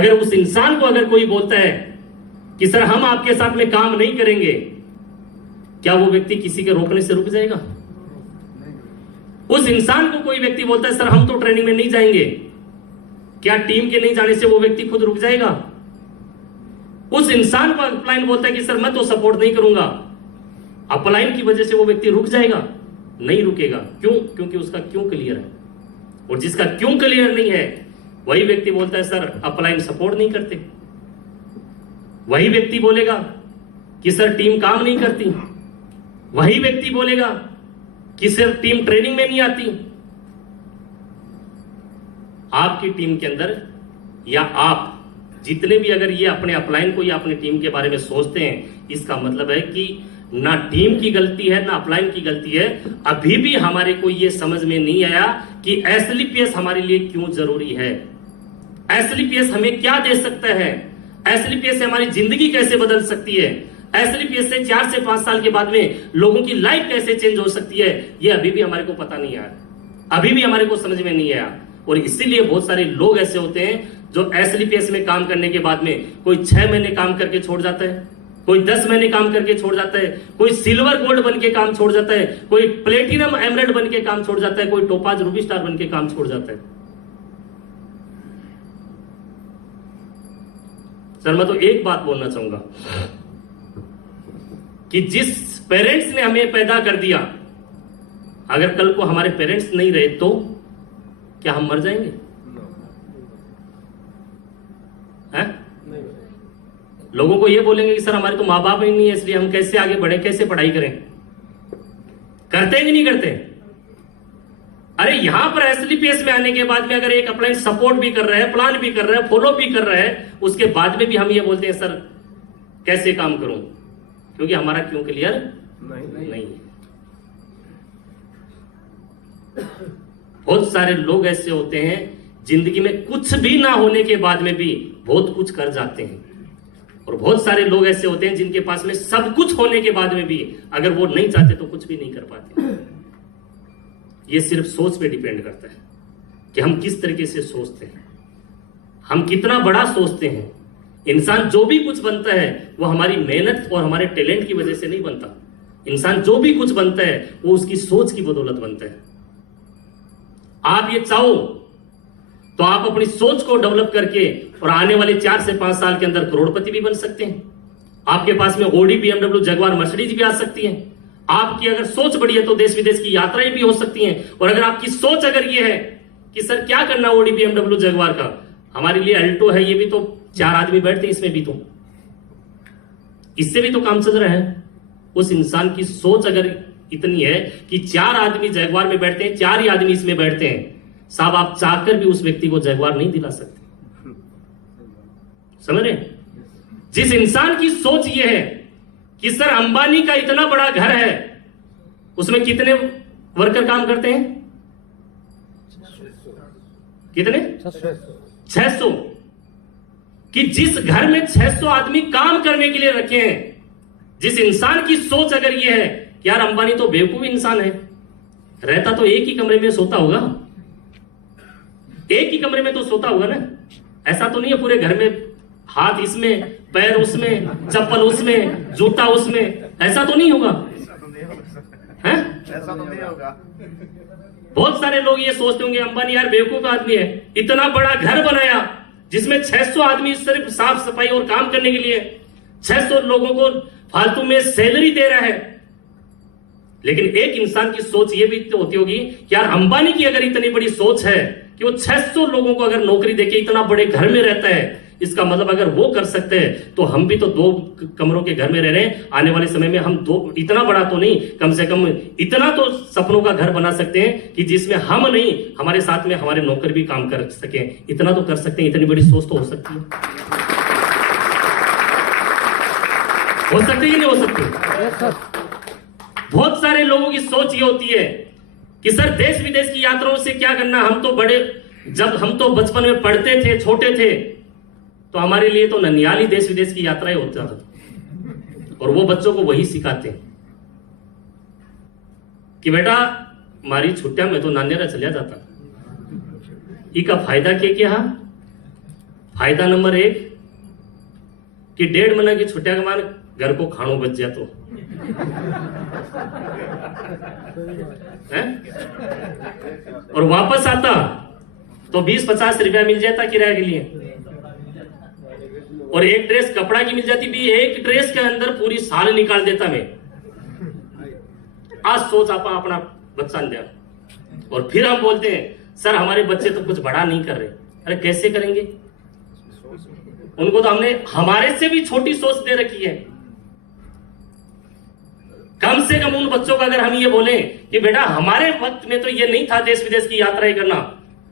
अगर उस इंसान को अगर कोई बोलता है कि सर हम आपके साथ में काम नहीं करेंगे, क्या वो व्यक्ति किसी के रोकने से रुक जाएगा? उस इंसान को कोई व्यक्ति बोलता है सर हम तो ट्रेनिंग में नहीं जाएंगे, क्या टीम के नहीं जाने से वो व्यक्ति खुद रुक जाएगा? उस इंसान को अपलाइन बोलता है कि सर मैं तो सपोर्ट नहीं करूंगा, अपलाइन की वजह से वो व्यक्ति रुक जाएगा? नहीं रुकेगा। क्यों? क्योंकि उसका क्यों क्लियर है। और जिसका क्यों क्लियर नहीं है वही व्यक्ति बोलता है सर अपलाइन सपोर्ट नहीं करते। वही व्यक्ति बोलेगा कि सर टीम काम नहीं करती। वही व्यक्ति बोलेगा कि सर टीम ट्रेनिंग में नहीं आती। आपकी टीम के अंदर या आप जितने भी अगर ये अपने अपलाइन को या अपनी टीम के बारे में सोचते हैं, इसका मतलब है कि ना टीम की गलती है ना अपलाइन की गलती है। अभी भी हमारे को ये समझ में नहीं आया कि एसएलपीएस हमारे लिए क्यों जरूरी है। एसएलपीएस हमें क्या दे सकता है, एसएलपीएस से हमारी जिंदगी कैसे बदल सकती है, एसएलपीएस से 4 से 5 साल के बाद में लोगों की लाइफ कैसे चेंज हो सकती है, ये अभी भी हमारे को पता नहीं आया, अभी भी हमारे को समझ में नहीं आया। और इसीलिए बहुत सारे लोग ऐसे होते हैं जो एसएलपीएस में काम करने के बाद में कोई 6 महीने काम करके छोड़ जाता है, कोई 10 महीने काम करके छोड़ जाता है, कोई सिल्वर गोल्ड बन के काम छोड़ जाता है, कोई प्लेटिनम एमराल्ड बन के काम छोड़ जाता है, कोई टोपाज रूबी स्टार बन के काम छोड़ जाता है। सर मैं तो एक बात बोलना चाहूंगा कि जिस पेरेंट्स ने हमें पैदा कर दिया, अगर कल को हमारे पेरेंट्स नहीं रहे तो क्या हम मर जाएंगे? हैं? लोगों को ये बोलेंगे कि सर हमारे तो माँ बाप ही नहीं है, इसलिए हम कैसे आगे बढ़े, कैसे पढ़ाई करें? करते हैं कि नहीं करते? अरे यहां पर एसएलपीएस में आने के बाद में अगर एक अपलाइन सपोर्ट भी कर रहा है, प्लान भी कर रहा है, फॉलो भी कर रहा है, उसके बाद में भी हम ये बोलते हैं सर कैसे काम करूं, क्योंकि हमारा क्यों क्लियर नहीं है। बहुत सारे लोग ऐसे होते हैं जिंदगी में कुछ भी ना होने के बाद में भी बहुत कुछ कर जाते हैं, और बहुत सारे लोग ऐसे होते हैं जिनके पास में सब कुछ होने के बाद में भी अगर वो नहीं चाहते तो कुछ भी नहीं कर पाते। ये सिर्फ सोच पे डिपेंड करता है कि हम किस तरीके से सोचते हैं, हम कितना बड़ा सोचते हैं। इंसान जो भी कुछ बनता है वो हमारी मेहनत और हमारे टैलेंट की वजह से नहीं बनता। इंसान जो भी कुछ बनता है वो उसकी सोच की बदौलत बनता है। आप ये चाहो तो आप अपनी सोच को डेवलप करके और आने वाले 4 से 5 साल के अंदर करोड़पति भी बन सकते हैं। आपके पास में ओडी, बीएमडब्ल्यू, जगुआर, मर्सिडीज भी आ सकती है। आपकी अगर सोच बड़ी है तो देश विदेश की यात्राएं भी हो सकती हैं। और अगर आपकी सोच अगर ये है कि सर क्या करना ओडी, बीएमडब्ल्यू, जगुआर का, हमारे लिए अल्टो है, ये भी तो 4 आदमी बैठते हैं, इसमें भी तो, इससे भी तो काम चल रहा है। उस इंसान की सोच अगर इतनी है कि 4 आदमी जगुआर में बैठते हैं, 4 ही आदमी इसमें बैठते हैं, साहब आप चाहकर भी उस व्यक्ति को जगुआर नहीं दिला सकते। समझ रहे? जिस इंसान की सोच ये है कि सर अंबानी का इतना बड़ा घर है, उसमें कितने वर्कर काम करते हैं? कितने? 600। कि जिस घर में 600 आदमी काम करने के लिए रखे हैं, जिस इंसान की सोच अगर ये है कि यार अंबानी तो बेवकूफ इंसान है, रहता तो एक ही कमरे में सोता होगा, एक ही कमरे में तो सोता होगा ना, ऐसा तो नहीं है पूरे घर में हाथ इसमें, पैर उसमें, चप्पल उसमें, जूता उसमें, ऐसा तो नहीं होगा, हैं? ऐसा तो नहीं होगा। बहुत सारे लोग ये सोचते होंगे अंबानी यार बेवकूफ आदमी है, इतना बड़ा घर बनाया जिसमें 600 आदमी सिर्फ साफ सफाई और काम करने के लिए, 600 लोगों को फालतू में सैलरी दे रहा है। लेकिन एक इंसान की सोच ये भी तो होती होगी कि यार अंबानी की अगर इतनी बड़ी सोच है कि वो 600 लोगों को अगर नौकरी देके इतना बड़े घर में रहता है, इसका मतलब अगर वो कर सकते हैं तो हम भी तो 2 कमरों के घर में रह रहे हैं। आने वाले समय में हम 2, इतना बड़ा तो नहीं, कम से कम इतना तो सपनों का घर बना सकते हैं कि जिसमें हम नहीं, हमारे साथ में हमारे नौकर भी काम कर सके। इतना तो कर सकते हैं, इतनी बड़ी सोच तो हो सकती है। हो सकती है कि नहीं हो सकती? बहुत सारे लोगों की सोच ये होती है कि सर देश विदेश की यात्राओं से क्या करना, हम तो बड़े, जब हम तो बचपन में पढ़ते थे, छोटे थे, तो हमारे लिए तो ननियाल ही देश विदेश की यात्राएं होता था, और वो बच्चों को वही सिखाते हैं कि बेटा हमारी छुट्टियां में तो नानेरा चलिया जाता, इसका फायदा क्या, फायदा नंबर 1 कि 1.5 महीना की छुट्टिया के मान घर को खानो बच जाए तो है? और वापस आता तो 20-50 रुपया मिल जाता किराए के लिए, और एक ड्रेस कपड़ा की मिल जाती भी, एक ड्रेस के अंदर पूरी साल निकाल देता मैं। आज सोच आप अपना बच्चा दिया, और फिर हम बोलते हैं सर हमारे बच्चे तो कुछ बड़ा नहीं कर रहे। अरे कैसे करेंगे? उनको तो हमने हमारे से भी छोटी सोच दे रखी है। कम से कम उन बच्चों का अगर हम ये बोले कि बेटा हमारे वक्त में तो ये नहीं था देश विदेश की यात्राएं करना,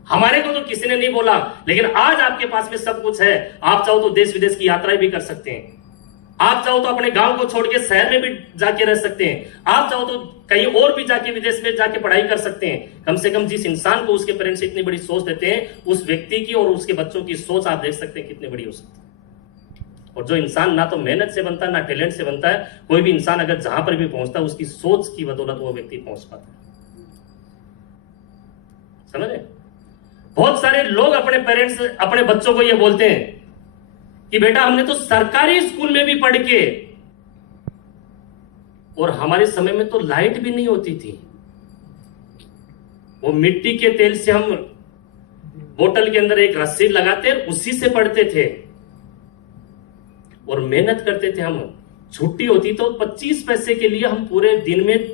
हमारे को तो किसी ने नहीं बोला, लेकिन आज आपके पास में सब कुछ है, आप चाहो तो देश विदेश की यात्राएं भी कर सकते हैं, आप चाहो तो अपने गांव को छोड़ के शहर में भी जाके रह सकते हैं, आप चाहो तो कहीं और भी जाके विदेश में जाके पढ़ाई कर सकते हैं। कम से कम जिस इंसान को उसके पेरेंट्स इतनी बड़ी सोच देते हैं, उस व्यक्ति की और उसके बच्चों की सोच आप देख सकते हैं कितनी बड़ी हो सकती है। और जो इंसान ना तो मेहनत से बनता है ना टैलेंट से बनता है, कोई भी इंसान अगर जहां पर भी पहुंचता है उसकी सोच की बदौलत वो व्यक्ति पहुंच पाता है। समझ रहे? बहुत सारे लोग अपने पेरेंट्स अपने बच्चों को ये बोलते हैं कि बेटा हमने तो सरकारी स्कूल में भी पढ़ के, और हमारे समय में तो लाइट भी नहीं होती थी, वो मिट्टी के तेल से हम बोतल के अंदर एक रस्सी लगाते उसी से पढ़ते थे और मेहनत करते थे। हम छुट्टी होती तो 25 पैसे के लिए हम पूरे दिन में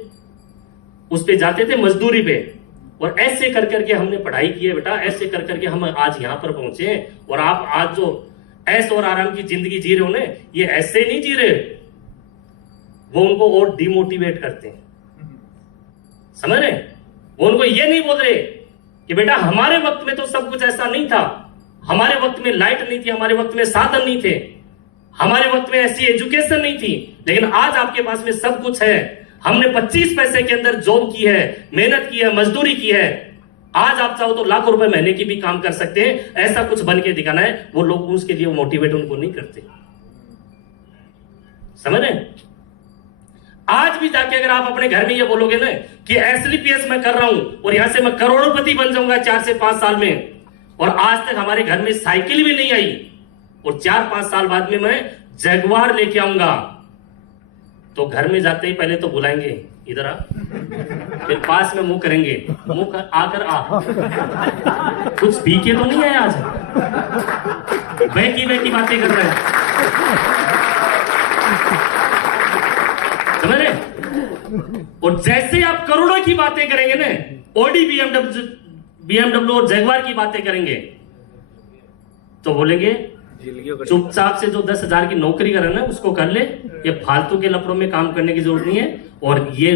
उस पे जाते थे मजदूरी पे, और ऐसे कर करके हमने पढ़ाई की है बेटा, ऐसे कर करके हम आज यहां पर पहुंचे हैं। और आप आज जो ऐश और आराम की जिंदगी जी रहे हो ना, ये ऐसे नहीं जी रहे, वो उनको और डिमोटिवेट करते हैं। समझ रहे? वो उनको ये नहीं बोल रहे कि बेटा हमारे वक्त में तो सब कुछ ऐसा नहीं था, हमारे वक्त में लाइट नहीं थी, हमारे वक्त में साधन नहीं थे, हमारे वक्त में ऐसी एजुकेशन नहीं थी, लेकिन आज आपके पास में सब कुछ है। हमने 25 पैसे के अंदर जॉब की है, मेहनत की है, मजदूरी की है, आज आप चाहो तो लाखों रुपए महीने की भी काम कर सकते हैं, ऐसा कुछ बन के दिखाना है। वो लोग उसके लिए मोटिवेट उनको नहीं करते। समझ रहे? आज भी जाके अगर आप अपने घर में ये बोलोगे ना कि SLPS मैं कर रहा हूं और यहां से मैं करोड़पति बन जाऊंगा 4 से 5 साल में, और आज तक हमारे घर में साइकिल भी नहीं आई, और 4-5 साल बाद में मैं जगुआर लेके आऊंगा, तो घर में जाते ही पहले तो बुलाएंगे इधर आ, फिर पास में मुंह करेंगे, मुंह आकर आ, कुछ पी के तो नहीं है आज, वह की बातें कर रहे हैं। समझ रहे? और जैसे आप करोड़ों की बातें करेंगे ना, ऑडी BMW और जगुआर की बातें करेंगे, तो बोलेंगे चुपचाप से जो 10,000 की नौकरी कर रहे ना उसको कर ले, ये फालतू के लफड़ों में काम करने की जरूरत नहीं है। और ये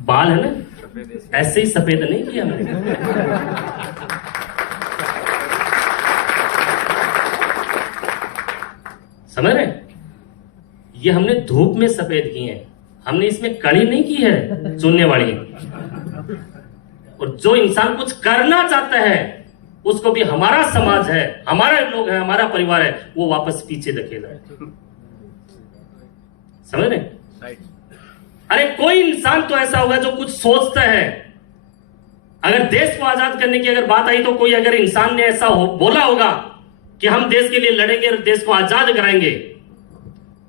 बाल है ना ऐसे ही सफेद नहीं किया हमने, समझ रहे? ये हमने धूप में सफेद किए हैं, हमने इसमें कड़ी नहीं की है चुनने वाली। और जो इंसान कुछ करना चाहता है उसको भी हमारा समाज है, हमारा लोग है, हमारा परिवार है, वो वापस पीछे धकेल रहा है। समझ रहे? अरे कोई इंसान तो ऐसा होगा जो कुछ सोचता है। अगर देश को आजाद करने की अगर बात आई तो कोई अगर इंसान ने ऐसा बोला होगा कि हम देश के लिए लड़ेंगे और देश को आजाद कराएंगे,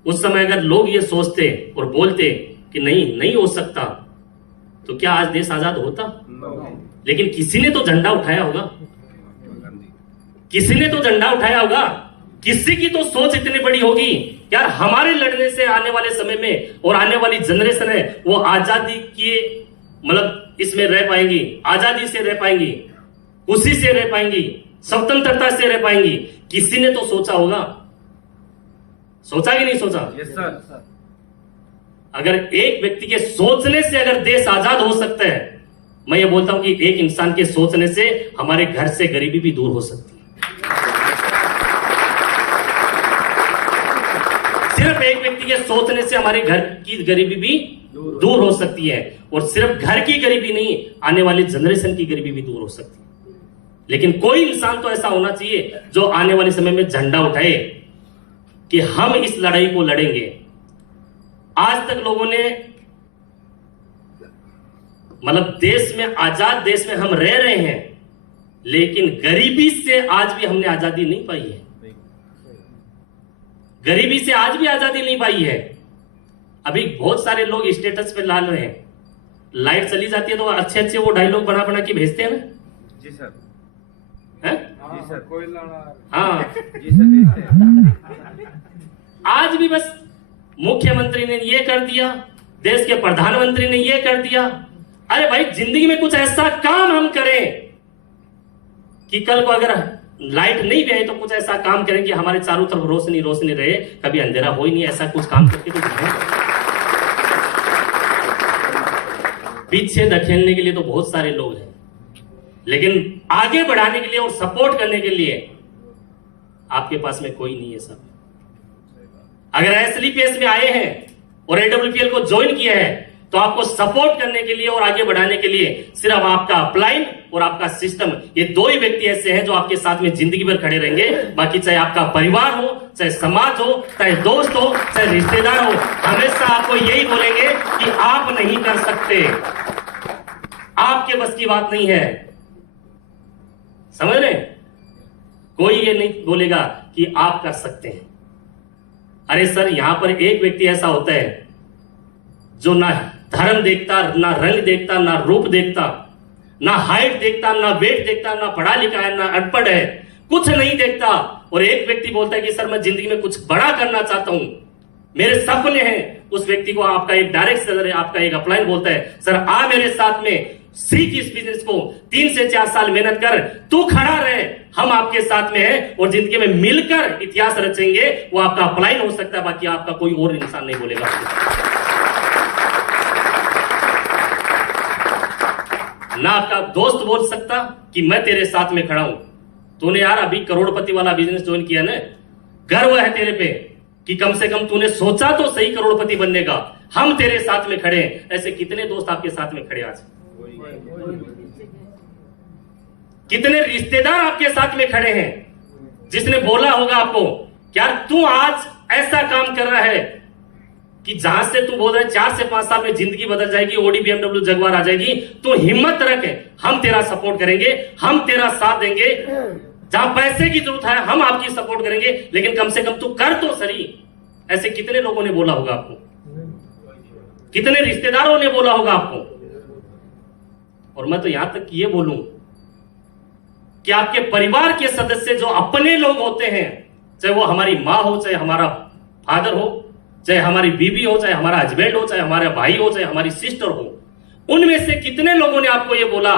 उस समय अगर लोग ये सोचते और बोलते कि नहीं हो सकता, तो क्या आज देश आजाद होता? लेकिन किसी ने तो झंडा उठाया होगा, किसी ने तो झंडा उठाया होगा, किसी की तो सोच इतनी बड़ी होगी यार, हमारे लड़ने से आने वाले समय में और आने वाली जनरेशन है वो आजादी की मतलब इसमें रह पाएंगी, आजादी से रह पाएंगी, खुशी से रह पाएंगी, स्वतंत्रता से रह पाएंगी। किसी ने तो सोचा होगा, सोचा कि नहीं सोचा? Yes sir. अगर एक व्यक्ति के सोचने से अगर देश आजाद हो सकता है, मैं ये बोलता हूं कि एक इंसान के सोचने से हमारे घर से गरीबी भी दूर हो सकती है। सिर्फ एक व्यक्ति के सोचने से हमारे घर की गरीबी भी दूर हो सकती है, और सिर्फ घर की गरीबी नहीं, आने वाली जनरेशन की गरीबी भी दूर हो सकती है। लेकिन कोई इंसान तो ऐसा होना चाहिए जो आने वाले समय में झंडा उठाए कि हम इस लड़ाई को लड़ेंगे। आज तक लोगों ने मतलब देश में, आजाद देश में हम रह रहे हैं, लेकिन गरीबी से आज भी हमने आजादी नहीं पाई है। गरीबी से आज भी आजादी नहीं पाई है। अभी बहुत सारे लोग स्टेटस पे डाल रहे हैं, लाइट चली जाती है तो अच्छे अच्छे वो डायलॉग बना बना के भेजते हैं ना। जी सर। है? जी सर। कोई हाँ जी सर भेजते हैं। आज भी बस मुख्यमंत्री ने ये कर दिया, देश के प्रधानमंत्री ने ये कर दिया। अरे भाई जिंदगी में कुछ ऐसा काम हम करें कि कल को अगर लाइट नहीं भी आए तो कुछ ऐसा काम करें कि हमारे चारों तरफ रोशनी रोशनी रहे, कभी अंधेरा हो ही नहीं। ऐसा कुछ काम करके तो पीछे धकेलने के लिए तो बहुत सारे लोग हैं, लेकिन आगे बढ़ाने के लिए और सपोर्ट करने के लिए आपके पास में कोई नहीं है सब। अगर एसलीपीएस में आए हैं और एडब्ल्यूपीएल को ज्वाइन किया है तो आपको सपोर्ट करने के लिए और आगे बढ़ाने के लिए सिर्फ आपका अपलाइन और आपका सिस्टम, ये दो ही व्यक्ति ऐसे हैं जो आपके साथ में जिंदगी भर खड़े रहेंगे। बाकी चाहे आपका परिवार हो, चाहे समाज हो, चाहे दोस्त हो, चाहे रिश्तेदार हो, हमेशा आपको यही बोलेंगे कि आप नहीं कर सकते, आपके बस की बात नहीं है। समझ रहे? कोई ये नहीं बोलेगा कि आप कर सकते हैं। अरे सर, यहां पर एक व्यक्ति ऐसा होता है जो ना धर्म देखता, ना रंग देखता, ना रूप देखता, ना हाइट देखता, ना वेट देखता, ना पढ़ा लिखा है, ना अनपढ़ है, कुछ नहीं देखता, और एक व्यक्ति बोलता है कि सर मैं जिंदगी में कुछ बड़ा करना चाहता हूं, मेरे सपने हैं। उस व्यक्ति को आपका एक डायरेक्ट सेलर है, आपका एक अपलाइन बोलता है सर आ मेरे साथ में, सीख इस बिजनेस को, 3 से 4 साल मेहनत कर, तू खड़ा रहे, हम आपके साथ में हैं और जिंदगी में मिलकर इतिहास रचेंगे। वो आपका अपलाइन हो सकता है, बाकी आपका कोई और इंसान नहीं बोलेगा। ना आपका दोस्त बोल सकता कि मैं तेरे साथ में खड़ा हूं, तूने यार अभी करोड़पति वाला बिजनेस ज्वाइन किया ना, गर्व है तेरे पे कि कम से कम तूने सोचा तो सही करोड़पति बनने का, हम तेरे साथ में खड़े हैं। ऐसे कितने दोस्त आपके साथ में खड़े आज? कितने रिश्तेदार आपके साथ में खड़े हैं जिसने बोला होगा आपको यार तू आज ऐसा काम कर रहा है कि जहां से तू बोल रहा है 4 से 5 साल में जिंदगी बदल जाएगी, ओडी बीएमडब्ल्यू जगवार आ जाएगी, तो हिम्मत रख, हम तेरा सपोर्ट करेंगे, हम तेरा साथ देंगे, जहां पैसे की जरूरत है हम आपकी सपोर्ट करेंगे, लेकिन कम से कम तू कर तो सही। ऐसे कितने लोगों ने बोला होगा आपको? कितने रिश्तेदारों ने बोला होगा आपको? और मैं तो यहां तक ये बोलूं कि आपके परिवार के सदस्य जो अपने लोग होते हैं, चाहे वो हमारी माँ हो, चाहे हमारा फादर हो, चाहे हमारी बीवी हो, चाहे हमारा हस्बैंड हो, चाहे हमारा भाई हो, चाहे हमारी सिस्टर हो, उनमें से कितने लोगों ने आपको ये बोला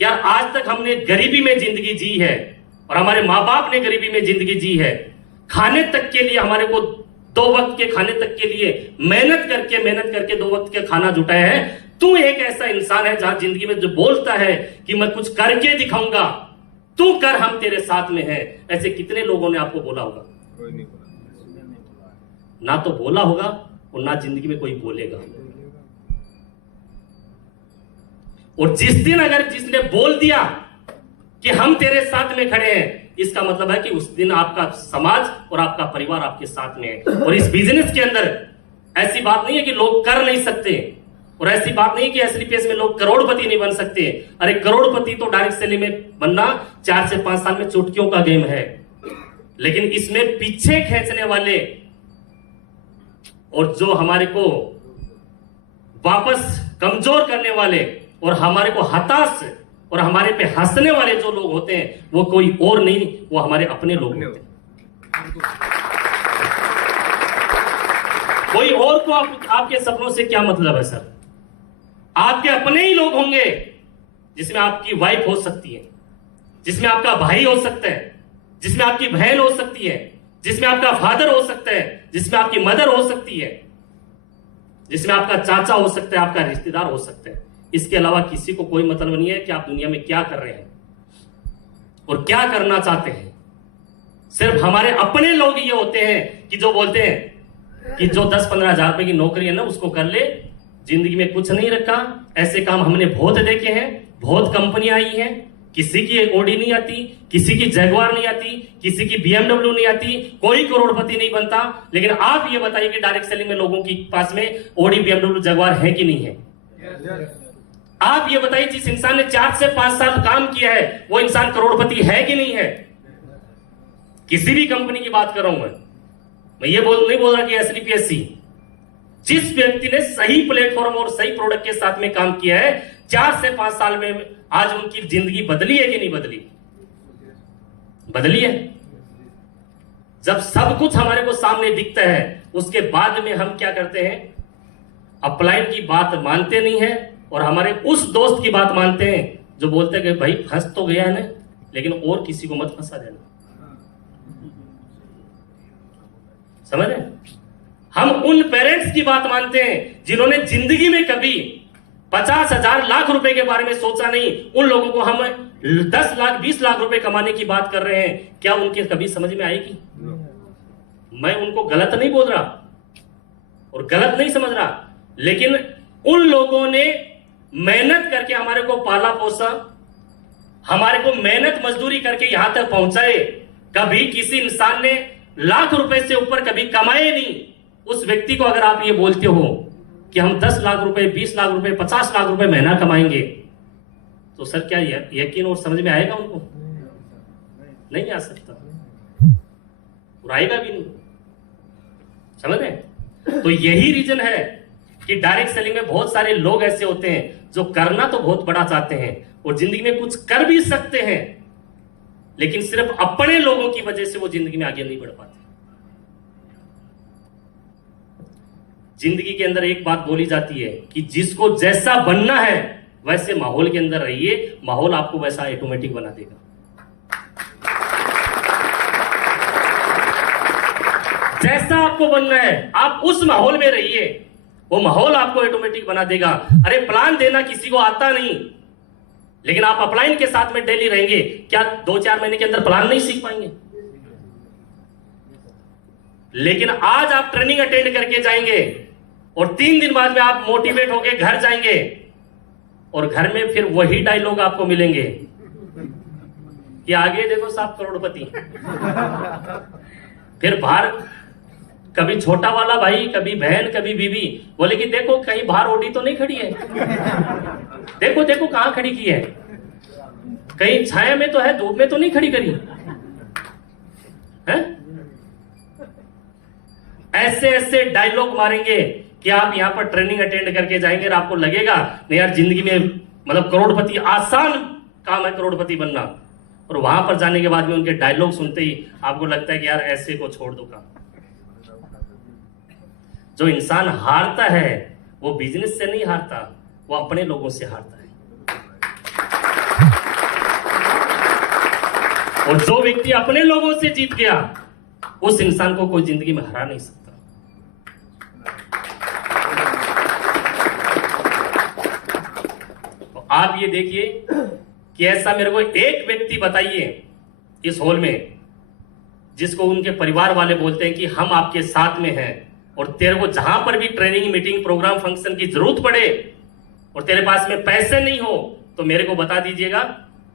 यार आज तक हमने गरीबी में जिंदगी जी है और हमारे माँ बाप ने गरीबी में जिंदगी जी है, खाने तक के लिए हमारे को 2 वक्त के खाने तक के लिए मेहनत करके 2 वक्त के खाना जुटाया है। तू एक ऐसा इंसान है जहां जिंदगी में जो बोलता है कि मैं कुछ करके दिखाऊंगा, तू कर, हम तेरे साथ में हैं। ऐसे कितने लोगों ने आपको बोला होगा? कोई नहीं बोला। ना तो बोला होगा और ना जिंदगी में कोई बोलेगा। और जिस दिन अगर जिसने बोल दिया कि हम तेरे साथ में खड़े हैं, इसका मतलब है कि उस दिन आपका समाज और आपका परिवार आपके साथ में है। और इस बिजनेस के अंदर ऐसी बात नहीं है कि लोग कर नहीं सकते, और ऐसी बात नहीं है कि एसलीपीएस में लोग करोड़पति नहीं बन सकते। अरे करोड़पति तो डायरेक्ट सेलिंग में बनना 4 से 5 साल में चुटकियों का गेम है, लेकिन इसमें पीछे खींचने वाले और जो हमारे को वापस कमजोर करने वाले और हमारे को हताश और हमारे पे हंसने वाले जो लोग होते हैं, वो कोई और नहीं, वो हमारे अपने लोग होते हैं। कोई और को आपके सपनों से क्या मतलब है सर? आपके अपने ही लोग होंगे, जिसमें आपकी वाइफ हो सकती है, जिसमें आपका भाई हो सकता है, जिसमें आपकी बहन हो सकती है, जिसमें आपका फादर हो सकता है, जिसमें आपकी मदर हो सकती है, जिसमें आपका चाचा हो सकता है, आपका रिश्तेदार हो सकता है। इसके अलावा किसी को कोई मतलब नहीं है कि आप दुनिया में क्या कर रहे हैं और क्या करना चाहते हैं। सिर्फ हमारे अपने लोग ये होते हैं कि जो बोलते हैं कि जो 10-15 हजार रुपए की नौकरी है ना उसको कर ले, जिंदगी में कुछ नहीं रखा। ऐसे काम हमने बहुत देखे हैं, बहुत कंपनियां आई हैं, किसी की ओडी नहीं आती, किसी की जगवार नहीं आती, किसी की बीएमडब्ल्यू नहीं आती, कोई करोड़पति नहीं बनता। लेकिन आप ये बताइए कि डायरेक्ट सेलिंग में लोगों के पास में ओडी बीएमडब्ल्यू जगवार है कि नहीं है? आप ये बताइए जिस इंसान ने 4 से 5 साल काम किया है वो इंसान करोड़पति है कि नहीं है? किसी भी कंपनी की बात कर रहा हूं मैं ये नहीं बोल रहा कि एसडीपीएससी, जिस व्यक्ति ने सही प्लेटफॉर्म और सही प्रोडक्ट के साथ में काम किया है 4 से 5 साल में आज उनकी जिंदगी बदली है कि नहीं बदली? बदली है। जब सब कुछ हमारे को सामने दिखता है उसके बाद में हम क्या करते हैं, अपलाइन की बात मानते नहीं है और हमारे उस दोस्त की बात मानते हैं जो बोलते हैं कि भाई फंस तो गया है ना, लेकिन और किसी को मत फंसा देना। समझ रहे? हम उन पेरेंट्स की बात मानते हैं जिन्होंने जिंदगी में कभी 50,000 लाख रुपए के बारे में सोचा नहीं। उन लोगों को हम 10 लाख 20 लाख रुपए कमाने की बात कर रहे हैं, क्या उनके कभी समझ में आएगी? मैं उनको गलत नहीं बोल रहा और गलत नहीं समझ रहा, लेकिन उन लोगों ने मेहनत करके हमारे को पाला पोसा, हमारे को मेहनत मजदूरी करके यहां तक पहुंचाए। कभी किसी इंसान ने लाख रुपए से ऊपर कभी कमाए नहीं। उस व्यक्ति को अगर आप ये बोलते हो कि हम 10 लाख रुपए 20 लाख रुपए 50 लाख रुपए महीना कमाएंगे, तो सर क्या यकीन और समझ में आएगा उनको? नहीं आ सकता और आएगा भी नहीं। समझ रहे? तो यही रीजन है कि डायरेक्ट सेलिंग में बहुत सारे लोग ऐसे होते हैं जो करना तो बहुत बड़ा चाहते हैं और जिंदगी में कुछ कर भी सकते हैं, लेकिन सिर्फ अपने लोगों की वजह से वो जिंदगी में आगे नहीं बढ़ पाते। जिंदगी के अंदर एक बात बोली जाती है कि जिसको जैसा बनना है वैसे माहौल के अंदर रहिए, माहौल आपको वैसा ऑटोमेटिक बना देगा। जैसा आपको बनना है आप उस माहौल में रहिए, वो माहौल आपको ऑटोमेटिक बना देगा। अरे प्लान देना किसी को आता नहीं, लेकिन आप अपलाइन के साथ में डेली रहेंगे, क्या 2-4 महीने के अंदर प्लान नहीं सीख पाएंगे? लेकिन आज आप ट्रेनिंग अटेंड करके जाएंगे और 3 दिन बाद में आप मोटिवेट होके घर जाएंगे और घर में फिर वही डायलॉग आपको मिलेंगे कि आगे देखो साहब करोड़पति। फिर बाहर कभी छोटा वाला भाई, कभी बहन, कभी बीवी बोले कि देखो कहीं बाहर ओडी तो नहीं खड़ी है, देखो देखो कहां खड़ी की है, कहीं छाया में तो है, धूप में तो नहीं खड़ी करी है? ऐसे ऐसे डायलॉग मारेंगे कि आप यहां पर ट्रेनिंग अटेंड करके जाएंगे और आपको लगेगा नहीं यार जिंदगी में मतलब करोड़पति आसान काम है करोड़पति बनना, और वहां पर जाने के बाद में उनके डायलॉग सुनते ही आपको लगता है कि यार ऐसे को छोड़ दो काम। जो इंसान हारता है वो बिजनेस से नहीं हारता, वो अपने लोगों से हारता है। और जो व्यक्ति अपने लोगों से जीत गया उस इंसान को कोई जिंदगी में हरा नहीं सकता। तो आप ये देखिए कि ऐसा मेरे को एक व्यक्ति बताइए इस हॉल में जिसको उनके परिवार वाले बोलते हैं कि हम आपके साथ में हैं और तेरे को जहां पर भी ट्रेनिंग मीटिंग प्रोग्राम फंक्शन की जरूरत पड़े और तेरे पास में पैसे नहीं हो तो मेरे को बता दीजिएगा,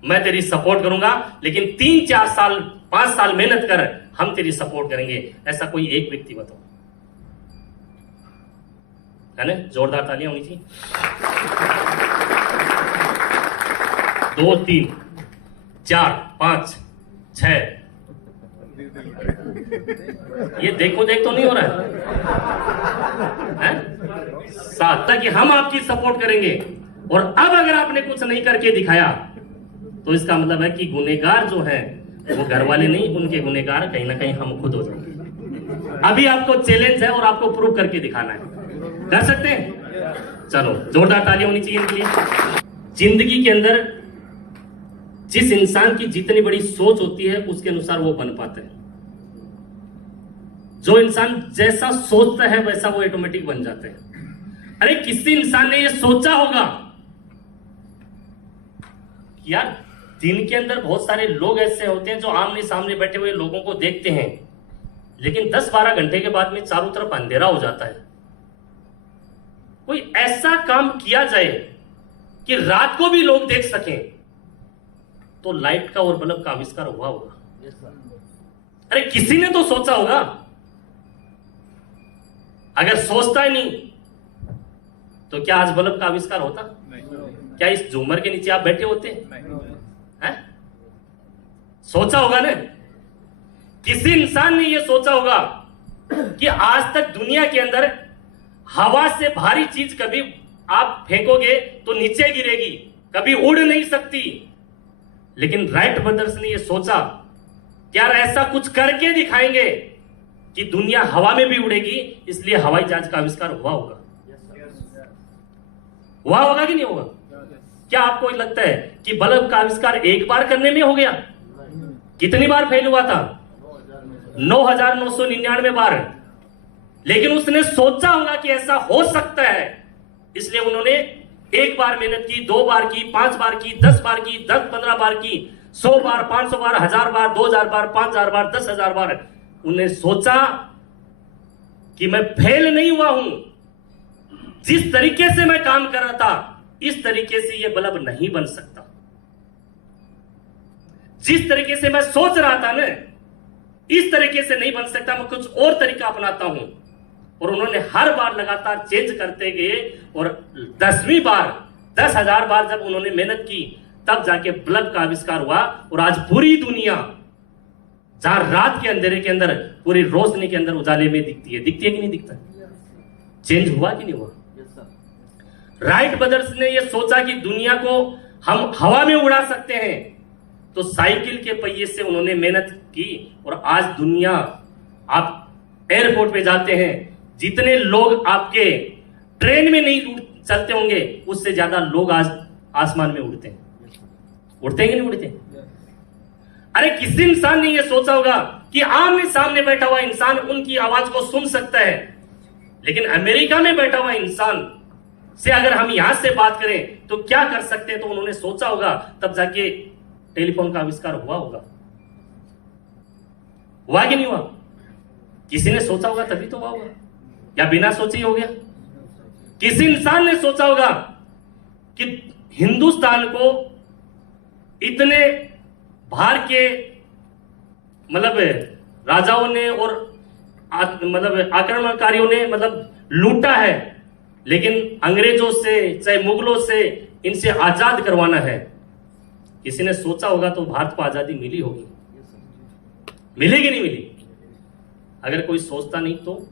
मैं तेरी सपोर्ट करूंगा, लेकिन 3-4 साल 5 साल मेहनत कर, हम तेरी सपोर्ट करेंगे। ऐसा कोई एक व्यक्ति बताओ, है ना? जोरदार तालियां होनी चाहिए। 2 3 4 5 6 ये देखो देख तो नहीं हो रहा है? 7 तक हम आपकी सपोर्ट करेंगे। और अब अगर आपने कुछ नहीं करके दिखाया तो इसका मतलब है कि गुनहगार जो है वो घर वाले नहीं, उनके गुनहगार कहीं ना कहीं हम खुद हो जाएंगे। अभी आपको चैलेंज है और आपको प्रूव करके दिखाना है। कर सकते हैं? चलो जोरदार तालियां होनी चाहिए इनके लिए। जिंदगी के अंदर जिस इंसान की जितनी बड़ी सोच होती है उसके अनुसार वो बन पाता है। जो इंसान जैसा सोचता है वैसा वो ऑटोमेटिक बन जाता है। अरे किसी इंसान ने ये सोचा होगा कि यार दिन के अंदर बहुत सारे लोग ऐसे होते हैं जो आमने सामने बैठे हुए लोगों को देखते हैं, लेकिन 10-12 घंटे के बाद में चारों तरफ अंधेरा हो जाता है। कोई ऐसा काम किया जाए कि रात को भी लोग देख सकें, तो लाइट का और बल्ब का आविष्कार हुआ होगा। अरे किसी ने तो सोचा होगा। अगर सोचता ही नहीं तो क्या आज बल्ब का आविष्कार होता? क्या इस झूमर के नीचे आप बैठे होते हैं? सोचा होगा ना। किसी इंसान ने यह सोचा होगा कि आज तक दुनिया के अंदर हवा से भारी चीज कभी आप फेंकोगे तो नीचे गिरेगी, कभी उड़ नहीं सकती। लेकिन राइट ब्रदर्स ने यह सोचा कि यार ऐसा कुछ करके दिखाएंगे कि दुनिया हवा में भी उड़ेगी, इसलिए हवाई जहाज का आविष्कार हुआ होगा। हुआ होगा कि नहीं होगा? क्या आपको लगता है कि बल्ब का आविष्कार एक बार करने में हो गया? कितनी बार फेल हुआ था? 9,999 बार। लेकिन उसने सोचा होगा कि ऐसा हो सकता है, इसलिए उन्होंने एक बार मेहनत की, 2 बार की, 5 बार की, 10 बार की, 10-15 बार की, 100 बार, 500 बार, 1000 बार, 2000 बार, 5000 बार, 10,000 बार। उन्हें सोचा कि मैं फेल नहीं हुआ हूं, जिस तरीके से मैं काम कर रहा था इस तरीके से यह बल्ब नहीं बन सकता। जिस तरीके से मैं सोच रहा था ना, इस तरीके से नहीं बन सकता, मैं कुछ और तरीका अपनाता हूं। और उन्होंने हर बार लगातार चेंज करते गए और 10वीं बार, 10,000 बार जब उन्होंने मेहनत की, तब जाके बल्ब का आविष्कार हुआ। और आज पूरी दुनिया जहां रात के अंधेरे के अंदर पूरी रोशनी के अंदर उजाले में दिखती है कि नहीं दिखता? चेंज हुआ कि नहीं हुआ? राइट ब्रदर्स ने यह सोचा कि दुनिया को हम हवा में उड़ा सकते हैं, तो साइकिल के पहिए से उन्होंने मेहनत की। और आज दुनिया, आप एयरपोर्ट पे जाते हैं, जितने लोग आपके ट्रेन में नहीं चलते होंगे, उससे ज्यादा लोग आज आसमान में उड़ते हैं। उड़ते हैं कि नहीं उड़ते? अरे किसी इंसान ने यह सोचा होगा कि आमने सामने बैठा हुआ इंसान उनकी आवाज को सुन सकता है। लेकिन अमेरिका में बैठा हुआ इंसान से अगर हम यहां से बात करें तो क्या कर सकते हैं, तो उन्होंने सोचा होगा, तब जाके टेलीफोन का आविष्कार हुआ होगा। हुआ कि नहीं हुआ? किसी ने सोचा होगा तभी तो हुआ होगा, या बिना सोचे ही हो गया? किसी इंसान ने सोचा होगा कि हिंदुस्तान को इतने बाहर के मतलब राजाओं ने और मतलब आक्रमणकारियों ने मतलब लूटा है, लेकिन अंग्रेजों से चाहे मुगलों से इनसे आजाद करवाना है। किसी ने सोचा होगा तो भारत को आजादी मिली होगी। मिलेगी नहीं मिली? अगर कोई सोचता नहीं तो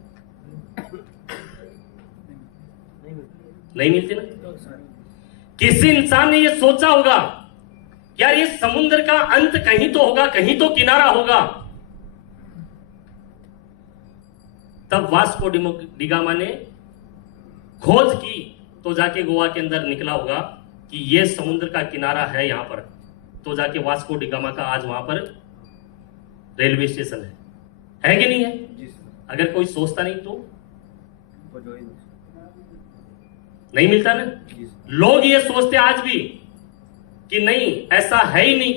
नहीं मिलती ना। किसी इंसान ने यह सोचा होगा यार ये समुद्र का अंत कहीं तो होगा, कहीं तो किनारा होगा, तब वास्को डिगामा ने खोज की तो जाके गोवा के अंदर निकला होगा कि ये समुद्र का किनारा है यहां पर, तो जाके वास्को डिगामा का आज वहां पर रेलवे स्टेशन है कि नहीं है? अगर कोई सोचता नहीं तो नहीं मिलता ना। लोग ये सोचते आज भी कि नहीं, ऐसा है ही नहीं,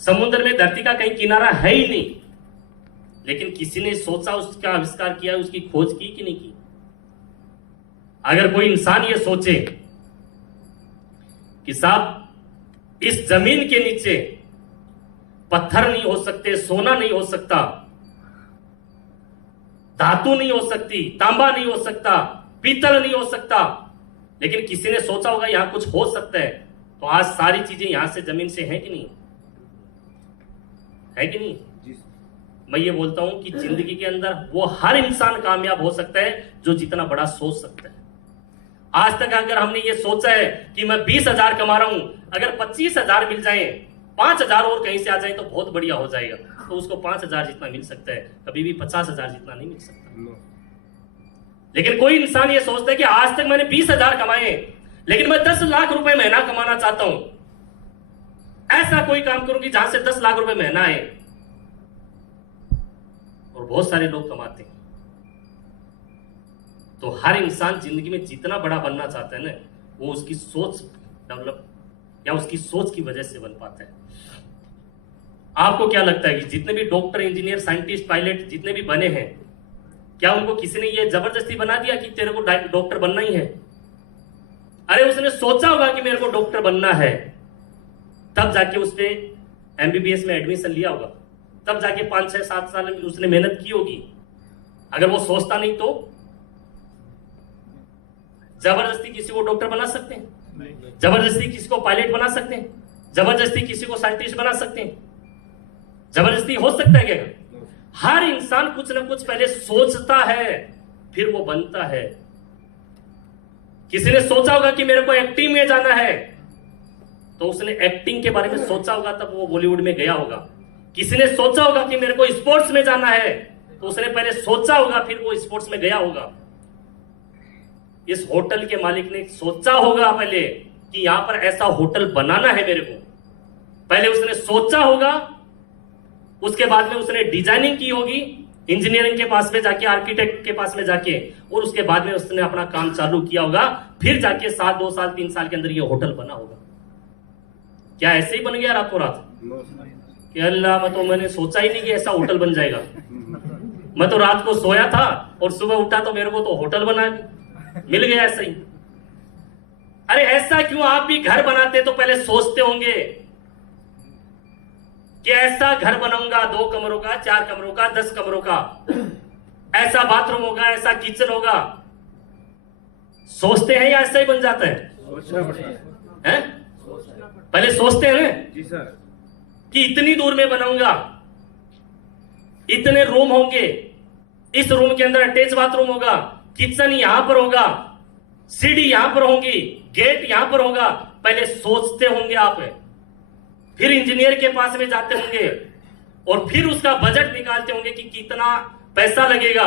समुद्र में धरती का कहीं किनारा है ही नहीं। लेकिन किसी ने सोचा, उसका आविष्कार किया, उसकी खोज की कि नहीं की? अगर कोई इंसान ये सोचे कि साहब इस जमीन के नीचे पत्थर नहीं हो सकते, सोना नहीं हो सकता, धातु नहीं हो सकती, तांबा नहीं हो सकता, पीतल नहीं हो सकता, लेकिन किसी ने सोचा होगा यहां कुछ हो सकता है, तो आज सारी चीजें यहां से जमीन से हैं कि नहीं? है कि नहीं? मैं ये बोलता हूं कि जिंदगी के अंदर वो हर इंसान कामयाब हो सकता है जो जितना बड़ा सोच सकता है। आज तक अगर हमने ये सोचा है कि मैं 20,000 कमा रहा हूं, अगर 25,000 मिल जाए, 5,000 और कहीं से आ जाए तो बहुत बढ़िया हो जाएगा, तो उसको 5,000 जितना मिल सकता है, कभी भी 50,000 जितना नहीं मिल सकता। लेकिन कोई इंसान ये सोचता है कि आज तक मैंने 20,000 कमाए, लेकिन मैं 10 लाख रुपए महीना कमाना चाहता हूं, ऐसा कोई काम करूं कि जहां से 10 लाख रुपए महीना आए। और बहुत सारे लोग कमाते हैं। तो हर इंसान जिंदगी में जितना बड़ा बनना चाहता है ना, वो उसकी सोच डेवलप या उसकी सोच की वजह से बन पाता है। आपको क्या लगता है कि जितने भी डॉक्टर, इंजीनियर, साइंटिस्ट, पायलट जितने भी बने हैं, क्या उनको किसी ने ये जबरदस्ती बना दिया कि तेरे को डॉक्टर बनना ही है? अरे उसने सोचा होगा कि मेरे को डॉक्टर बनना है, तब जाके उसने एमबीबीएस में एडमिशन लिया होगा, तब जाके 5, 6, 7 साल में उसने मेहनत की होगी। अगर वो सोचता नहीं तो जबरदस्ती किसी को डॉक्टर बना सकते हैं, जबरदस्ती किसी को पायलट बना सकते हैं, जबरदस्ती किसी को साइंटिस्ट बना सकते हैं, जबरदस्ती हो सकता है क्या? हर इंसान कुछ ना कुछ पहले सोचता है, फिर वो बनता है। किसी ने सोचा होगा कि मेरे को एक्टिंग में जाना है, तो उसने एक्टिंग के बारे में सोचा होगा, तब वो बॉलीवुड में गया होगा। किसी ने सोचा होगा कि मेरे को स्पोर्ट्स में जाना है, तो उसने पहले सोचा होगा, फिर वो स्पोर्ट्स में गया होगा। इस होटल के मालिक ने सोचा होगा पहले कि यहां पर ऐसा होटल बनाना है मेरे को, पहले उसने सोचा होगा, उसके बाद में उसने डिजाइनिंग की होगी, इंजीनियरिंग के पास में जाके, आर्किटेक्ट के पास में जाके, और उसके बाद में उसने अपना काम चालू किया होगा, फिर जाके 2 साल 3 साल के अंदर ये होटल बना होगा। क्या ऐसे ही बन गया रातों रात कि अल्लाह, मैंने सोचा ही नहीं कि ऐसा होटल बन जाएगा। मैं तो रात को सोया था और सुबह उठा तो मेरे को तो होटल बना मिल गया ऐसा ही। अरे ऐसा क्यों? आप भी घर बनाते तो पहले सोचते होंगे कि ऐसा घर बनाऊंगा, 2 कमरों का, 4 कमरों का, 10 कमरों का, ऐसा बाथरूम होगा, ऐसा किचन होगा। सोचते हैं या ऐसा ही बन जाता है? हैं? पहले सोचते हैं जी सर। कि इतनी दूर में बनाऊंगा, इतने रूम होंगे, इस रूम के अंदर अटैच बाथरूम होगा, किचन यहां पर होगा, सीढ़ी यहां पर होंगी, गेट यहां पर होगा। पहले सोचते होंगे आप, फिर इंजीनियर के पास में जाते होंगे और फिर उसका बजट निकालते होंगे कि कितना पैसा लगेगा,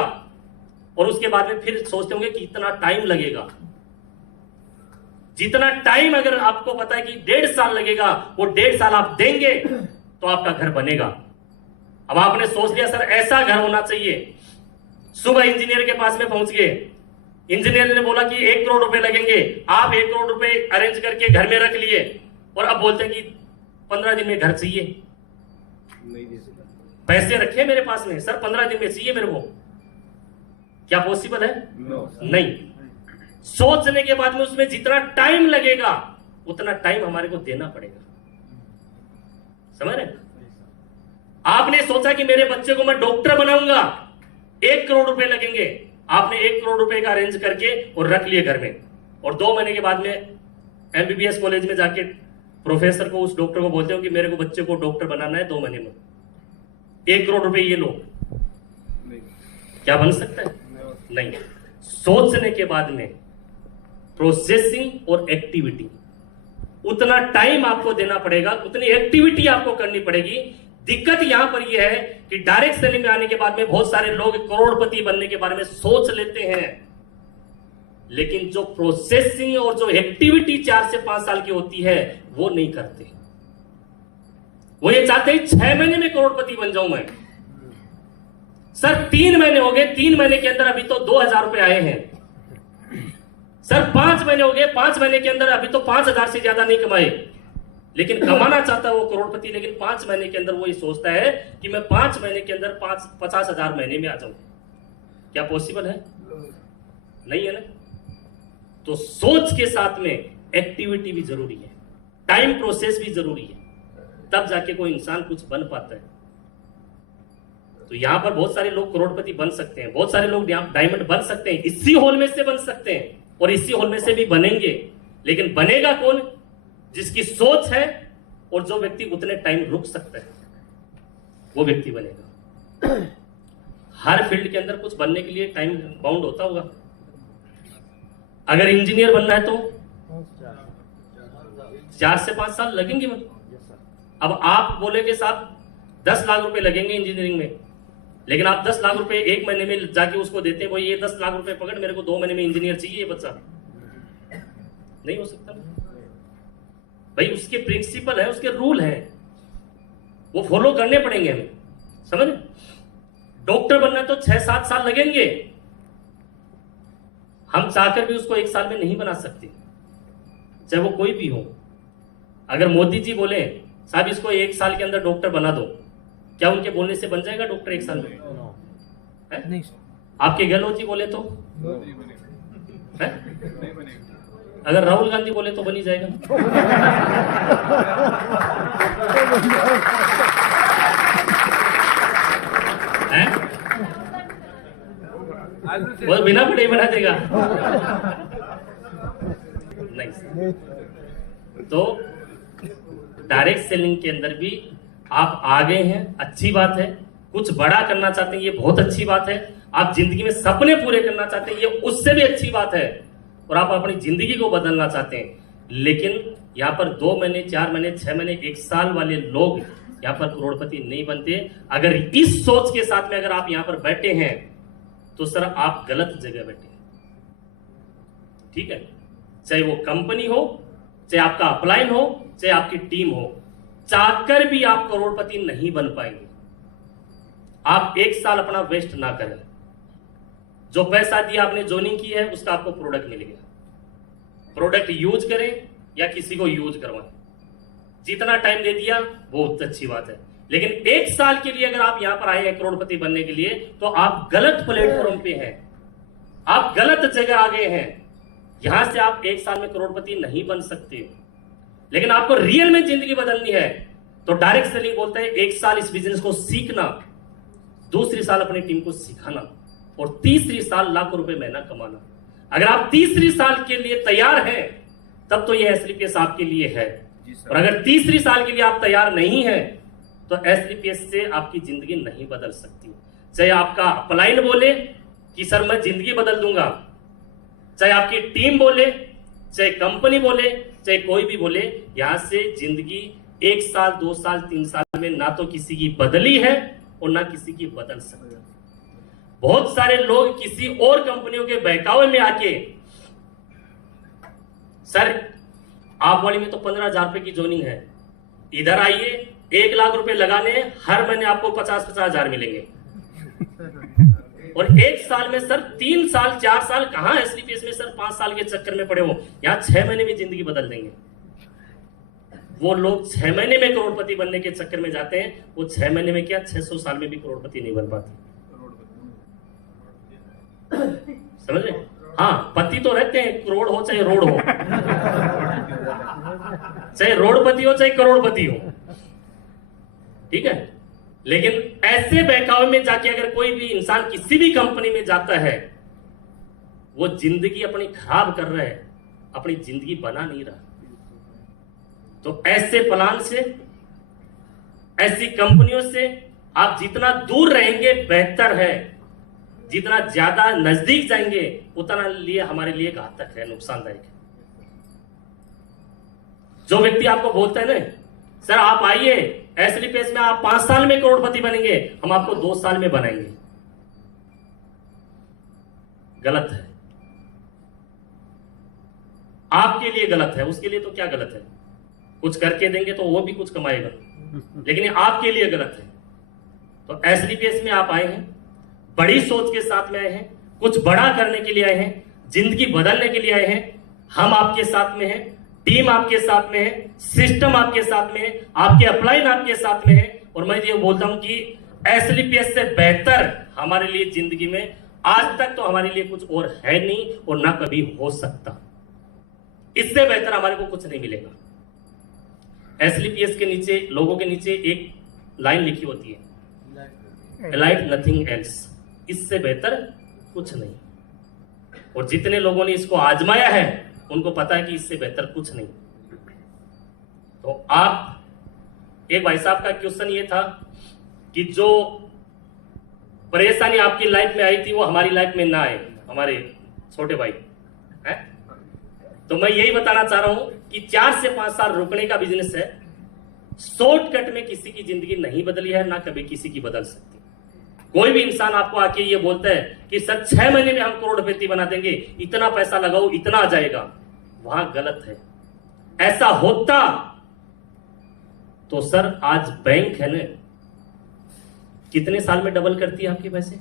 और उसके बाद में फिर सोचते होंगे कि इतना टाइम लगेगा। जितना टाइम अगर आपको पता है कि 1.5 साल लगेगा, वो 1.5 साल आप देंगे तो आपका घर बनेगा। अब आपने सोच लिया सर ऐसा घर होना चाहिए, सुबह इंजीनियर के पास में पहुंच गए, इंजीनियर ने बोला कि 1 करोड़ रुपए लगेंगे, आप 1 करोड़ रुपए अरेंज करके घर में रख लिए, और अब बोलते हैं कि 15 दिन में घर चाहिए। नहीं दे सकता। पैसे रखे मेरे पास में, सर 15 दिन में चाहिए मेरे को। क्या पॉसिबल है? नहीं। सोचने के बाद में उसमें जितना टाइम लगेगा उतना टाइम हमारे को देना पड़ेगा। समझ रहे? आपने सोचा कि मेरे बच्चे को मैं डॉक्टर बनाऊंगा, 1 करोड़ रुपए लगेंगे, आपने 1 करोड़ रुपए का अरेंज करके और रख लिए घर में, और 2 महीने के बाद में एमबीबीएस कॉलेज में जाके प्रोफेसर को, उस डॉक्टर को बोलते हो कि मेरे को बच्चे को डॉक्टर बनाना है 2 महीने में, 1 करोड़ रुपए ये लो। नहीं। क्या बन सकता है? नहीं। सोचने के बाद में प्रोसेसिंग और एक्टिविटी, उतना टाइम आपको देना पड़ेगा, उतनी एक्टिविटी आपको करनी पड़ेगी। दिक्कत यहां पर यह है कि डायरेक्ट सेलिंग में आने के बाद में बहुत सारे लोग करोड़पति बनने के बारे में सोच लेते हैं, लेकिन जो प्रोसेसिंग और जो एक्टिविटी 4 से 5 साल की होती है वो नहीं करते। वो ये चाहते हैं 6 महीने में करोड़पति बन जाऊं मैं। सर 3 महीने हो गए, 3 महीने के अंदर अभी तो 2,000 रुपए आए हैं। सर 5 महीने हो गए, 5 महीने के अंदर अभी तो 5,000 से ज्यादा नहीं कमाए, लेकिन कमाना चाहता है वो करोड़पति, लेकिन 5 महीने के अंदर वो ये सोचता है कि मैं 5 महीने के अंदर 50,000 महीने में आ जाऊं। क्या पॉसिबल है? नहीं है ना। तो सोच के साथ में एक्टिविटी भी जरूरी है, टाइम प्रोसेस भी जरूरी है, तब जाके कोई इंसान कुछ बन पाता है। तो यहां पर बहुत सारे लोग करोड़पति बन सकते हैं, बहुत सारे लोग डायमंड बन सकते हैं, इसी हॉल में से बन सकते हैं और इसी हॉल में से भी बनेंगे। लेकिन बनेगा कौन? जिसकी सोच है और जो व्यक्ति उतने टाइम रुक सकता है, वो व्यक्ति बनेगा। हर फील्ड के अंदर कुछ बनने के लिए टाइम बाउंड होता होगा। अगर इंजीनियर बनना है तो 4 से 5 साल लगेंगे। अब आप बोलेंगे साहब 10 लाख रुपए लगेंगे इंजीनियरिंग में, लेकिन आप 10 लाख रुपए 1 महीने में जाके उसको देते हैं, वो ये 10 लाख रुपए पकड़, मेरे को 2 महीने में इंजीनियर चाहिए बच्चा, नहीं हो सकता भाई। उसके प्रिंसिपल है, उसके रूल है, वो फॉलो करने पड़ेंगे हमें। समझ? डॉक्टर बनना तो 6-7 साल लगेंगे, हम चाहकर भी उसको 1 साल में नहीं बना सकते, चाहे वो कोई भी हो। अगर मोदी जी बोले साहब इसको 1 साल के अंदर डॉक्टर बना दो, क्या उनके बोलने से बन जाएगा डॉक्टर 1 साल में? नहीं। आपके गहलोत जी बोले तो है? अगर राहुल गांधी बोले तो बनी जाएगा। वो बिना पढ़े बना देगा? नहीं। तो डायरेक्ट सेलिंग के अंदर भी आप आ गए हैं, अच्छी बात है, कुछ बड़ा करना चाहते हैं, ये बहुत अच्छी बात है। आप जिंदगी में सपने पूरे करना चाहते हैं, ये उससे भी अच्छी बात है। और आप अपनी जिंदगी को बदलना चाहते हैं, लेकिन यहाँ पर 2 महीने, 4 महीने, 6 महीने, 1 साल वाले लोग यहाँ पर करोड़पति नहीं बनते। अगर इस सोच के साथ में अगर आप यहाँ पर बैठे हैं तो सर आप गलत जगह बैठे हैं। ठीक है, चाहे वो कंपनी हो, चाहे आपका अपलाइन हो, चाहे आपकी टीम हो, चाहकर भी आप करोड़पति नहीं बन पाएंगे। आप 1 साल अपना वेस्ट ना करें। जो पैसा दिया आपने ज्वाइनिंग की है उसका आपको प्रोडक्ट मिलेगा। प्रोडक्ट यूज करें या किसी को यूज करवाएं, जितना टाइम दे दिया बहुत अच्छी बात है। लेकिन 1 साल के लिए अगर आप यहां पर आए हैं करोड़पति बनने के लिए, तो आप गलत प्लेटफॉर्म पे हैं, आप गलत जगह आ गए हैं। यहां से आप 1 साल में करोड़पति नहीं बन सकते। लेकिन आपको रियल में जिंदगी बदलनी है तो डायरेक्ट सेलिंग बोलता है 1 साल इस बिजनेस को सीखना, दूसरी साल अपनी टीम को सिखाना, और तीसरी साल लाखों रुपए महीना कमाना। अगर आप तीसरी साल के लिए तैयार हैं तब तो ये एसलीपीएस आपके लिए है। और अगर तीसरी साल के लिए आप तैयार नहीं हैं तो एसलीपीएस से आपकी जिंदगी नहीं बदल सकती। चाहे आपका अपलाइन बोले कि सर मैं जिंदगी बदल दूंगा, चाहे आपकी टीम बोले, चाहे कंपनी बोले, चाहे कोई भी बोले, यहां से जिंदगी 1 साल, 2 साल, 3 साल में ना तो किसी की बदली है और ना किसी की बदल सकती। बहुत सारे लोग किसी और कंपनियों के बहकावे में आके, सर आप वाली में तो 15,000 रुपए की ज्वाइनिंग है, इधर आइए 1 लाख रुपए लगाने, हर महीने आपको 50-50 हजार मिलेंगे। और 1 साल में सर 3 साल 4 साल कहां एसलीपीएस में सर 5 साल के चक्कर में पड़े हो, यहां 6 महीने में जिंदगी बदल देंगे। वो लोग 6 महीने में करोड़पति बनने के चक्कर में जाते हैं, वो 6 महीने में क्या 600 साल में भी करोड़पति नहीं बन पाते। समझ रहे? हाँ, पति तो रहते हैं, करोड़ हो चाहे रोड हो, चाहे रोडपति हो चाहे करोड़पति हो, ठीक है। लेकिन ऐसे बहकावे में जाके अगर कोई भी इंसान किसी भी कंपनी में जाता है, वो जिंदगी अपनी खराब कर रहा है, अपनी जिंदगी बना नहीं रहा। तो ऐसे प्लान से, ऐसी कंपनियों से आप जितना दूर रहेंगे बेहतर है। जितना ज्यादा नजदीक जाएंगे उतना लिए हमारे लिए घातक है, नुकसानदायक है। जो व्यक्ति आपको बोलता है ना सर आप आइए एसलीपीएस में, आप 5 साल में करोड़पति बनेंगे, हम आपको 2 साल में बनाएंगे, गलत है। आपके लिए गलत है, उसके लिए तो क्या गलत है, कुछ करके देंगे तो वो भी कुछ कमाएगा, लेकिन ये आपके लिए गलत है। तो एसलीपीएस में आप आए हैं, बड़ी सोच के साथ में आए हैं, कुछ बड़ा करने के लिए आए हैं, जिंदगी बदलने के लिए आए हैं। हम आपके साथ में हैं, टीम आपके साथ में है, सिस्टम आपके साथ में है, आपके अपलाइन आपके साथ में है। और मैं ये बोलता हूं कि एसलीपीएस से बेहतर हमारे लिए जिंदगी में आज तक तो हमारे लिए कुछ और है नहीं और ना कभी हो सकता। इससे बेहतर हमारे को कुछ नहीं मिलेगा। एसलीपीएस के नीचे, लोगों के नीचे एक लाइन लिखी होती है, लाइट नथिंग एल्स, इससे बेहतर कुछ नहीं। और जितने लोगों ने इसको आजमाया है उनको पता है कि इससे बेहतर कुछ नहीं। तो आप, एक भाई साहब का क्वेश्चन ये था कि जो परेशानी आपकी लाइफ में आई थी वो हमारी लाइफ में ना आए, हमारे छोटे भाई है। तो मैं यही बताना चाह रहा हूं कि 4 से 5 साल रुकने का बिजनेस है। शॉर्टकट में किसी की जिंदगी नहीं बदली है, ना कभी किसी की बदल सकती। कोई भी इंसान आपको आके ये बोलता है कि सर 6 महीने में हम करोड़पति बना देंगे, इतना पैसा लगाओ इतना आ जाएगा, वहां गलत है। ऐसा होता तो सर आज बैंक है ना, कितने साल में डबल करती है आपके पैसे?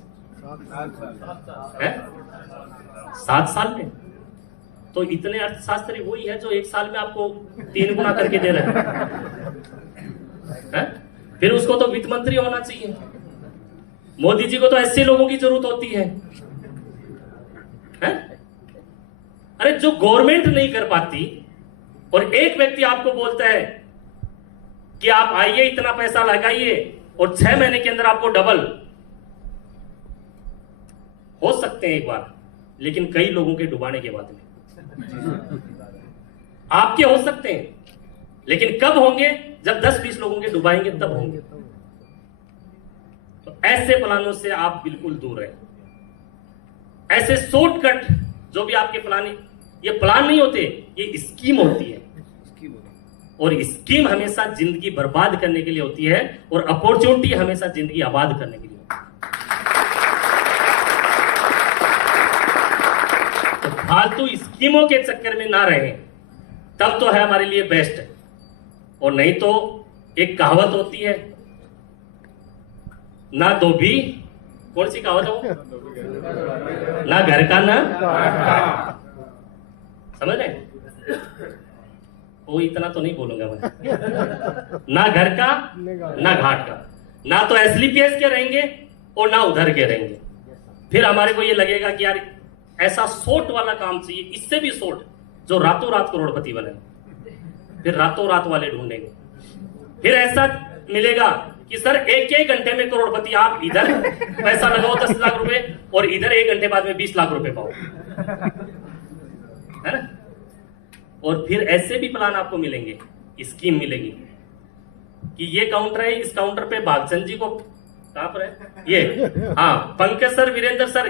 7 साल में। तो इतने अर्थशास्त्री वही है जो 1 साल में आपको 3 गुना करके दे रहे हैं। फिर उसको तो वित्त मंत्री होना चाहिए। मोदी जी को तो ऐसे लोगों की जरूरत होती है। अरे जो गवर्नमेंट नहीं कर पाती और एक व्यक्ति आपको बोलता है कि आप आइए इतना पैसा लगाइए और 6 महीने के अंदर आपको डबल हो सकते हैं एक बार, लेकिन कई लोगों के डुबाने के बाद में आपके हो सकते हैं, लेकिन कब होंगे? जब 10-20 लोगों के डुबाएंगे तब होंगे। तो ऐसे प्लानों से आप बिल्कुल दूर रहें। ऐसे शॉर्टकट जो भी आपके प्लान, ये प्लान नहीं होते, ये स्कीम होती है। स्कीम होगी। और स्कीम हमेशा जिंदगी बर्बाद करने के लिए होती है, और अपॉर्चुनिटी हमेशा जिंदगी आबाद करने के लिए होती है। तो फालतू स्कीमों के चक्कर में ना रहें, तब तो है हमारे लिए बेस्ट। और नहीं तो एक कहावत होती है, ना धोबी, कौन सी कहावत है वो? ना घर का ना, समझ रहे? वो इतना तो नहीं बोलूंगा मैं। ना घर का ना घाट का, ना तो एसलीपीएस के रहेंगे और ना उधर के रहेंगे। फिर हमारे को ये लगेगा कि यार ऐसा सोट वाला काम चाहिए, इससे भी सोट, जो रातों रात करोड़पति बने। फिर रातों रात वाले ढूंढेंगे। फिर ऐसा मिलेगा कि सर एक ही घंटे में करोड़पति, आप इधर पैसा लगाओ 10 लाख रुपए और इधर 1 घंटे बाद में 20 लाख रुपए पाओ, है ना? और फिर ऐसे भी प्लान आपको मिलेंगे, स्कीम मिलेगी कि ये काउंटर है, इस काउंटर पे भागचंद जी को, कहां पर है ये, हाँ पंकज सर, वीरेंद्र सर,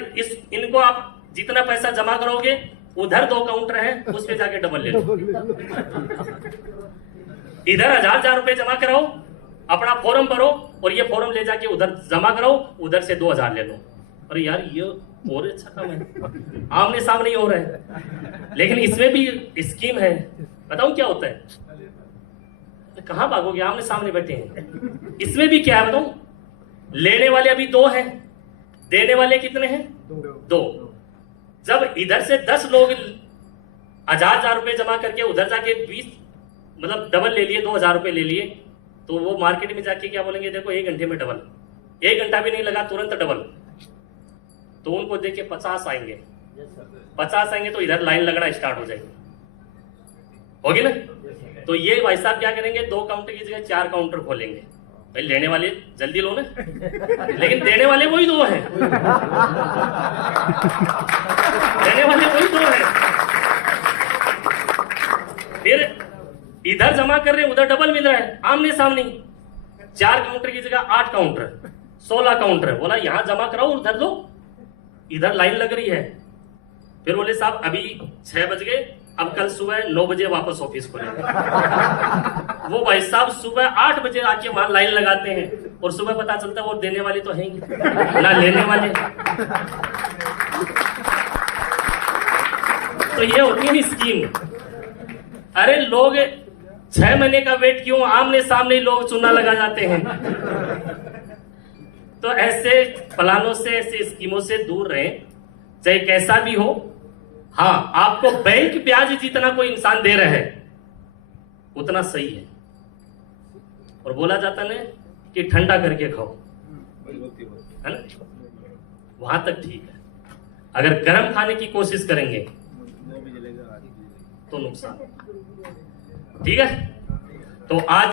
इनको आप जितना पैसा जमा करोगे, उधर 2 काउंटर है, उस पे जाके डबल ले लो। इधर 1000 रुपए जमा कराओ, अपना फॉर्म भरो, और ये फॉर्म ले जाके उधर जमा कराओ, उधर से 2000 ले लो। अरे यार ये और अच्छा काम है, आमने सामने ही हो रहा है। लेकिन इसमें भी स्कीम है, बताऊं क्या होता है? कहां भागोगे, आमने सामने बैठे हैं। इसमें भी क्या है बताऊं? लेने वाले अभी 2 हैं, देने वाले कितने हैं? 2। जब इधर से 10 लोग 1000 रुपए जमा करके उधर जाके 20, मतलब डबल ले लिए, 2000 रुपए ले लिए, तो वो मार्केट में जाके क्या बोलेंगे, देखो 1 घंटे में डबल, 1 घंटा भी नहीं लगा तुरंत डबल। तो उनको देख के 50 आएंगे, 50 आएंगे तो इधर लाइन लगना स्टार्ट हो जाएगी, होगी ना? तो ये भाई साहब क्या करेंगे, 2 काउंटर की जगह 4 काउंटर खोलेंगे। भाई लेने वाले जल्दी लो ना, लेकिन देने वाले वही 2 हैं। देने वाले वही 2 हैं। फिर इधर जमा कर रहे, उधर डबल मिल रहा है, आमने सामने। 4 काउंटर की जगह 8 काउंटर, 16 काउंटर। बोला यहां जमा कराओ, उधर दो, इधर लाइन लग रही है। फिर बोले साहब अभी 6 बज गए, अब कल सुबह 9 बजे वापस ऑफिस खोलेंगे। वो भाई साहब सुबह 8 बजे आके वहां लाइन लगाते हैं, और सुबह पता चलता है वो देने वाले तो हैं ही ना लेने वाले। तो ये होती है स्कीम। अरे लोग 6 महीने का वेट क्यों, आमने सामने ही लोग चूना लगा जाते हैं। तो ऐसे प्लानों से, ऐसे स्कीमों से दूर रहें, चाहे कैसा भी हो। हाँ, आपको बैंक ब्याज जितना कोई इंसान दे रहा है उतना सही है। और बोला जाता है कि ठंडा करके खाओ, है ना? वहां तक ठीक है। अगर गर्म खाने की कोशिश करेंगे तो नुकसान। ठीक है, तो आज